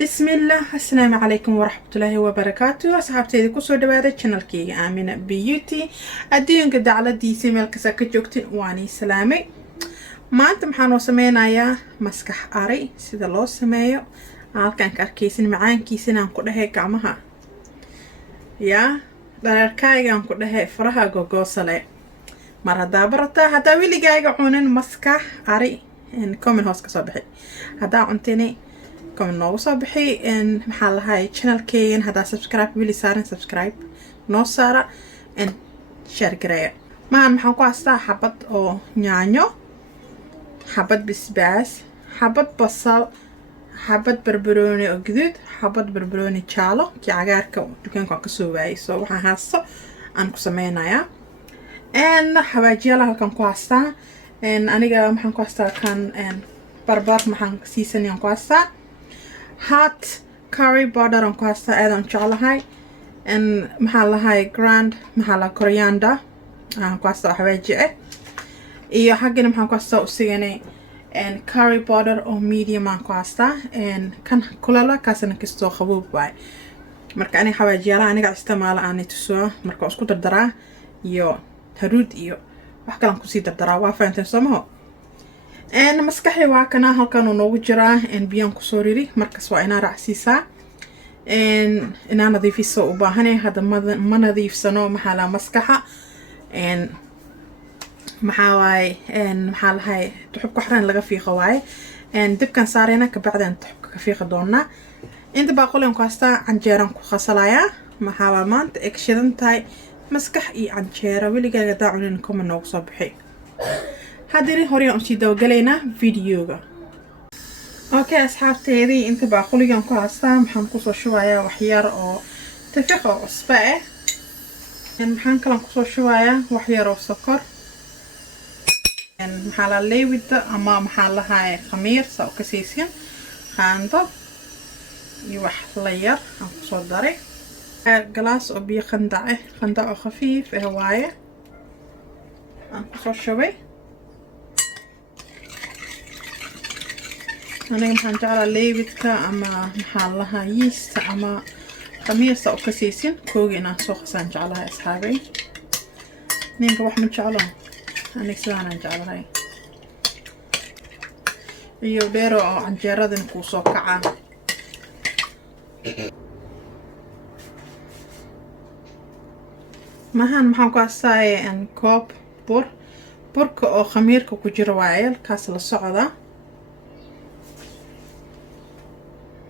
بسم الله. السلام عليكم ورحمة الله وبركاته. أصحابتي كسر دبادة channel كي آمنة بيوتي أديون قد على دي سيميل كساك جوكتين واني سلامي. ما أنت محانو سمينا يا مسكح أري سيدا لو سميو كان كاركيسين معان كيسين عن كده هيك عمها يا داركاي عن كده هيك فرها جوجو سلام مرة دابرتا هدا ويلي جاي عونن مسكح أري إن كومن هوس كصبحي هدا عنتني كمان نو صبحي ان محل هاي channel كين هذا سبسكرايب ويلي سارن سبسكرايب نو سارة ان شير قراية ما محن كو استا حبط او نيانيو حبط بسباس حبط بصل حبط بربروني او قدود حبط بربروني تشالو كي عقاركو دوكان كو كسوواي سو waxaan haasto aan ku sameynaya en xawaajiyaha halkan ku haastaa en aniga maxaan ku haastaa kan en barbar maxaan siisanayaan ku haastaa hot curry butter on kwasta adan jeclahay en maxaa lahay grand maxaa la coriander kwasta xawaaji iyo xagina maxaan kwasta u siganay en curry butter oo medium aan kwasta en kan kulala kaasna kisto qaboob waay marka aniga xawaajiyada aniga isticmaala aan tusoo marka isku dardaraa iyo haruud iyo wax kale ku sii dardaraa waa faantan somaho en maskaxi waa kana halkan oo noogu jira en biyan ku soo riri markaas waa inaa raacsiisaa en inaa nadiifiso u baahanay hada ma nadiifsano maxaa la maskaxa en maxaa waay en maxaa lahay tuxub ku xiraan laga fiiqo waay en dibkan saarayna ka bacdan tuxub ka fiiqo doona inta baaqolen ku hasta canjeeran ku khasalaya maxaa waa maanta egshidan tahay maskax iyo canjeero weligaaga daacunin kuma noogu soo bixi هادري هوريان أمشي دوغلينا فيديوغا اوكي أصحابتي انت باقوليان كو هاستا محان كوسو شوايا وحيار او تفيق او عصفاء محان كلان كوسو شوايا وحيار او سكر محالا ليويد اما محالا هاي خمير ساو كسيسين خاندو يوح لير عن كوسو داري قلاس او بي خندعه خندع خفيف هواية عن كوسو شوي أنا محن جعل ليبتكا أما محلها يست أما خميس أو كسيسين كوجينا سوخسان جعلها أصحابي نين روح من جعلهم أنا كسانا جعلها يوديرو عن جرد نكوسو كعا مهان محن كاساي أن كوب برك أو خمير كوجروايل كاس الصعدة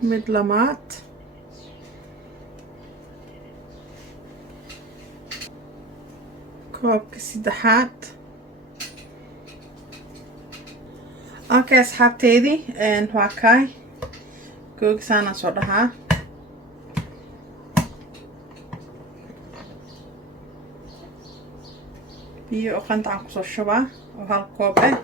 مدلمات كوب كسيدحات اوكي اصحابتيدي ان واكاي كوك سانا صدها بيو اخنت عن كسو الشبا وهالكوبة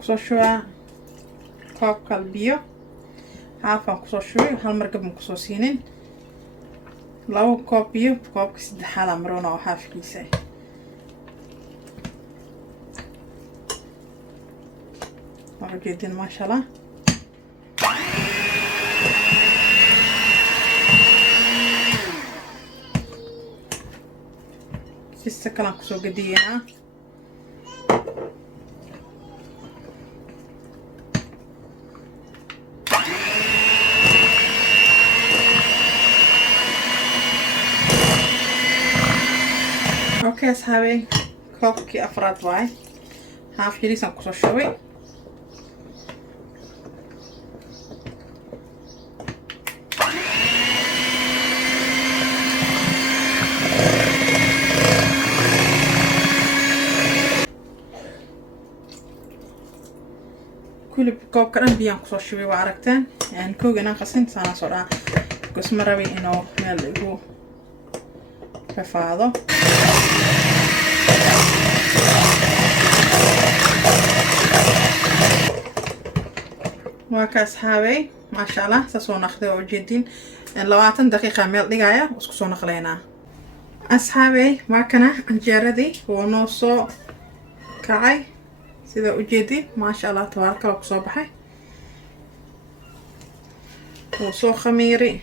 كسو شوى كوب كالبيو هافا كسو شوى وهالمرقب مكسو سينين لو كوب بيو بكوب كسيد حالة مرونا وحاف كيسي مرة جدين ما شاء الله كيسة كلام كسو قدينا اوكي اصحابي كوبكي افراد واي هاف يريسان كسو شوي كل كوب كرن بيان كسو شوي وعرقتين يعني كوغنا قسين سانا صدا قسم ربي انو ميل ايقو ففاضو واكا اصحابي ما شاء الله ساسو ناخذه وجدين 20 دقيقة ميل دقايا واسكو سو نقلينا أصحابي ما كنا عنجيردي ونوصو كعي سيدا وجدي ما شاء الله تبارك الله صباحي وصو خميري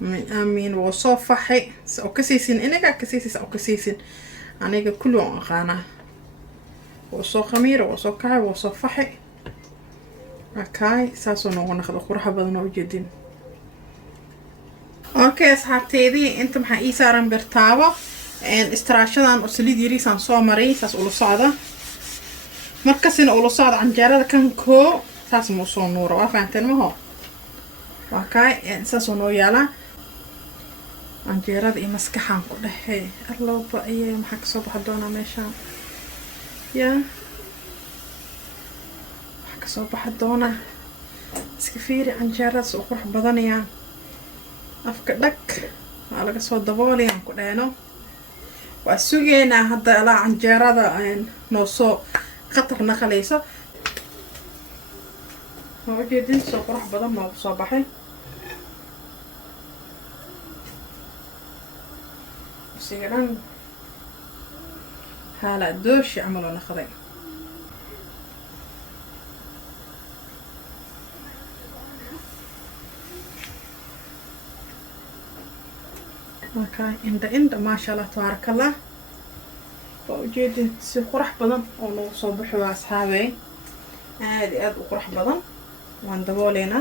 من آمين وصو فحي سأو كسيسين إنك كسيسي سأو كسيسين أنا كله أخانا وصو خمير وصو كعي وصو فحي أكاي ساسو نوغو ناخذ قرحة بدنا وجدين اوكي اصحابتيدي انت maxaa ii saaran birtaabo istiraashadan oo saliid yariisan soo maray saas ula socda markaasina ula socda canjeerada kan koo saas ma soo nuuro waa fahanteen maho waa kaay saas oo noo yaala canjeerada iyo maskaxan ku dhahay arlooba ayay maxaa ka soo baxay doona meeshaan maxaa ka soo baxay doona iska fiiri canjeerada soo qurux badanaya afka dhag waa laga soo daboolayan ku dheeno waa sugeynaa hadda ilaa canjeerada noo soo qatar naqalayso waa ujeedin soo qurux badan noogu soo baxay usiga dhan haala dooshi camaloo naqday اوكي اندا ما شاء الله تبارك الله وجيت سي قرح بدن oo noo soo baxo asxaabay aad u qurux badan waan dabooleena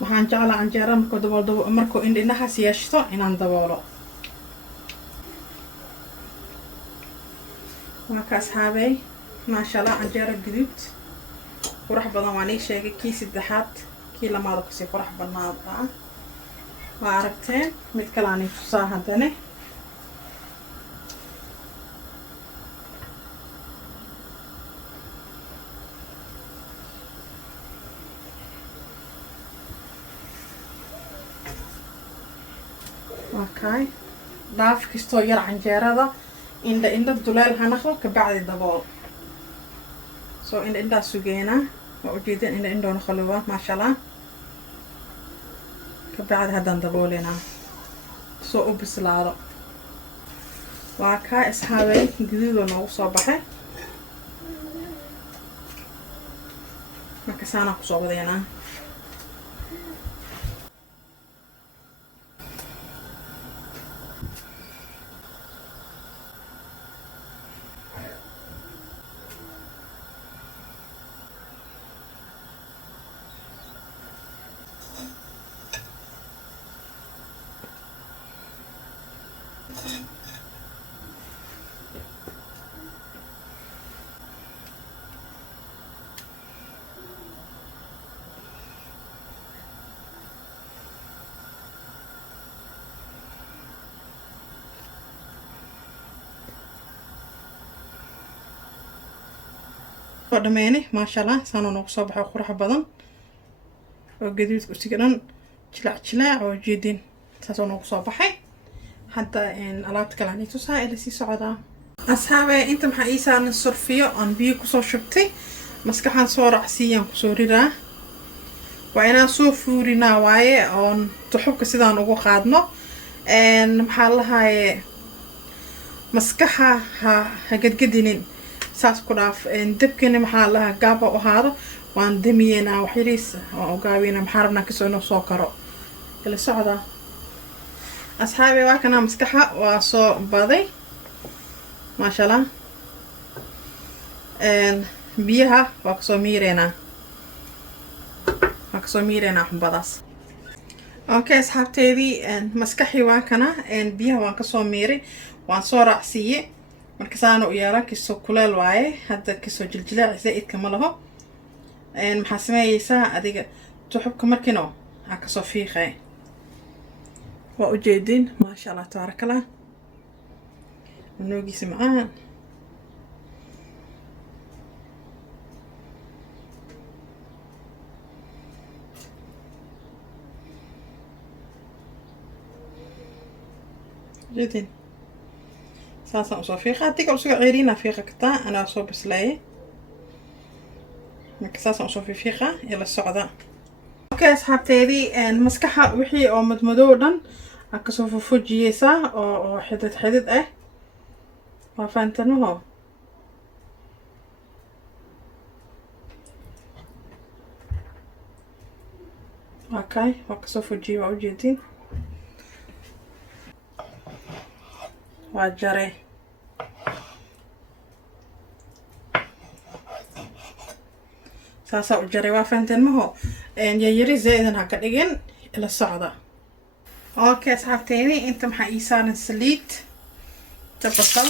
waxaan jeclaa canjeero markoo indhinaha siyaashto inaan daboolo waa ka asxaabay ma sha Allah canjeero guduud qurux badan waan ii sheegay kii saddexaad kii lamaad ku sii qurux badnaada ما عرفتين متكلاني فصاحة تاني اوكي ضاف كستو ير عنجيرة إندا الدولال هنخل كبعد الدبول سو إندا سوجينا وأجيدين إندا نخلوه ما شاء الله بعد هذا ندبولنا سو بسلارة وكا أصحابي جديد ونو صباحي ما كسانا قصوب دينا ودماني ما شاء الله سانو نو صباح قرح بدن oo gaduud ku sigan jilaac oo jeedin taasoo noo soo baxay hadda alaabta kale aan tusaa ila si socda asxaabay inta maxaa ii saaran surfiyo aan biyo ku soo shubtay maskaxan soo raacsiyan ku soo riraa waa inaan soo fuurinaa waaye oon tuxubka sidaan ugu qaadno maxaa lahaye maskaxa ha gadgadinin saas ku dhaaf dabkana maxaa lahaa gaaba u ahaado waan damiyena wax yariis oo gaabina maxaa rabnaa kasoo noo soo karo ila socda asxaabi waa kana maskaxa waa soo baday ma sha Allah biyaha waa kasoo miireena xubadaas okay asxaabteedii maskaxi waa kana biyaha waan kasoo miiray waan soo raacsiiyay marka saan u yeelan kiso kuleel waaye hadda kiso jiljilaac zaidka ma laho maxaa sameeyaysaa adiga tuxubka markino ha kasoo fiiqay waa ujeedin ma sha Allah tabaarakallah noogiisa macaan جدين ساسا أصو فيقة تيك أصو عيرينا فيقة كتا أنا أصو بسلاي مك ساسا أصو في فيقة يلا السعودة اوكي اصحابتيدي المسكحه وحي او مدمدو دhan kasoo fufujiyeysaa oo xidid xidid ah waa faantanmaho okay waa kasoo fujiyey waa ujeedin waa jare saasa u jaray waa faantanmaho yari zaa'idan ha ka dhigin ila socda اوكي اصحابتيني انت maxaa ii saaran saliid basal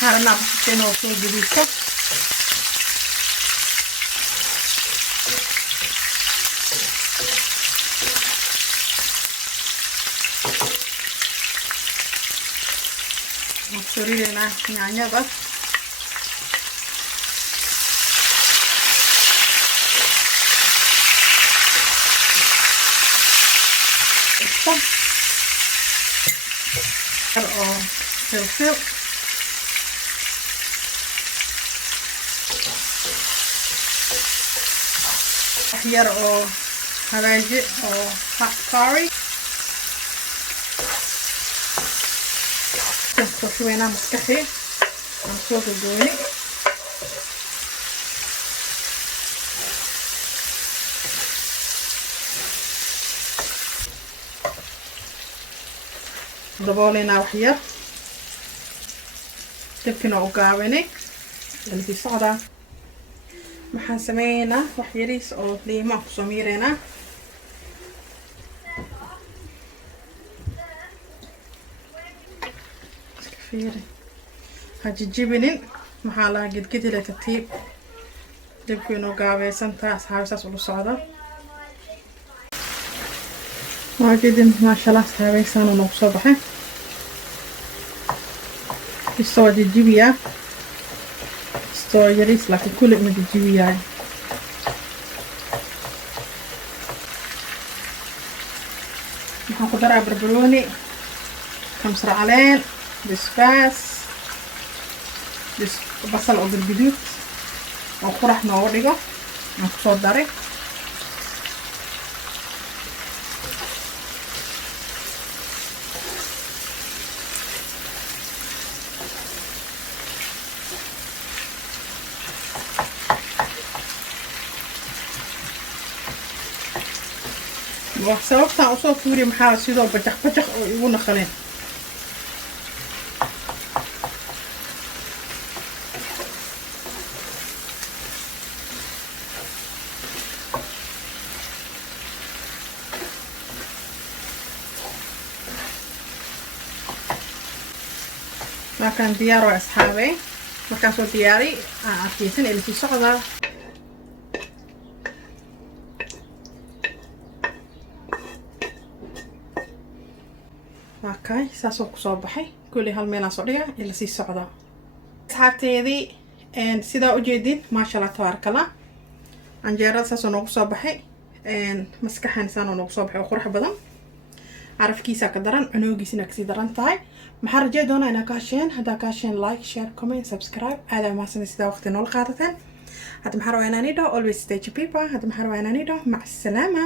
harna basasheena oo soo gudubto Sorrirena nyaanyada oo filfil yar oo hagaaji oo hot curry شوينا مسكحي نصوص الدوني دبولينا وحير تبكنا وقاوني اللي في صعدة محان سمينا وحيريس او ليمة سميرينا هجيبينين محالا قد قد لا ترتيب دبكينو قاويسان تا اصحابي ساس ولو صعدة واجدين ما شاء الله اصحابي سانو نوق صباحي استوى جيبيا استوى يريس لكن كل من جيبيا محا قدرها بربروني خمسة علين بسباس بصل او بالجديد او قرح نوريقه نكسور داري وحسابتها اوصو فوري محاوة سيدو بجح بجح او يقولنا خلين كان ديارو أصحابي مكان صوت دياري أكيسن اللي في صعدة اوكي ساسو كصوبحي كل هالميل صديقة اللي في صعدة أصحابتي ذي إن سيدا وجدين ما شاء الله تبارك الله عنجرة ساسو نوصوبحي إن مسكحة نسانو نوصوبحي وخرح بدن عرف كيسا كدران عنوغيسنا كسي دران تاي maxaa rajay doonaa inaa ka hasheen haddaa ka hasheen like share comment subscribe aadaa mahadsan sidaa waqti nool qaadateen hadda maxaa rabaa inaan idho always stay cheaper hadda maxaa rabaa inaan idho mac salaama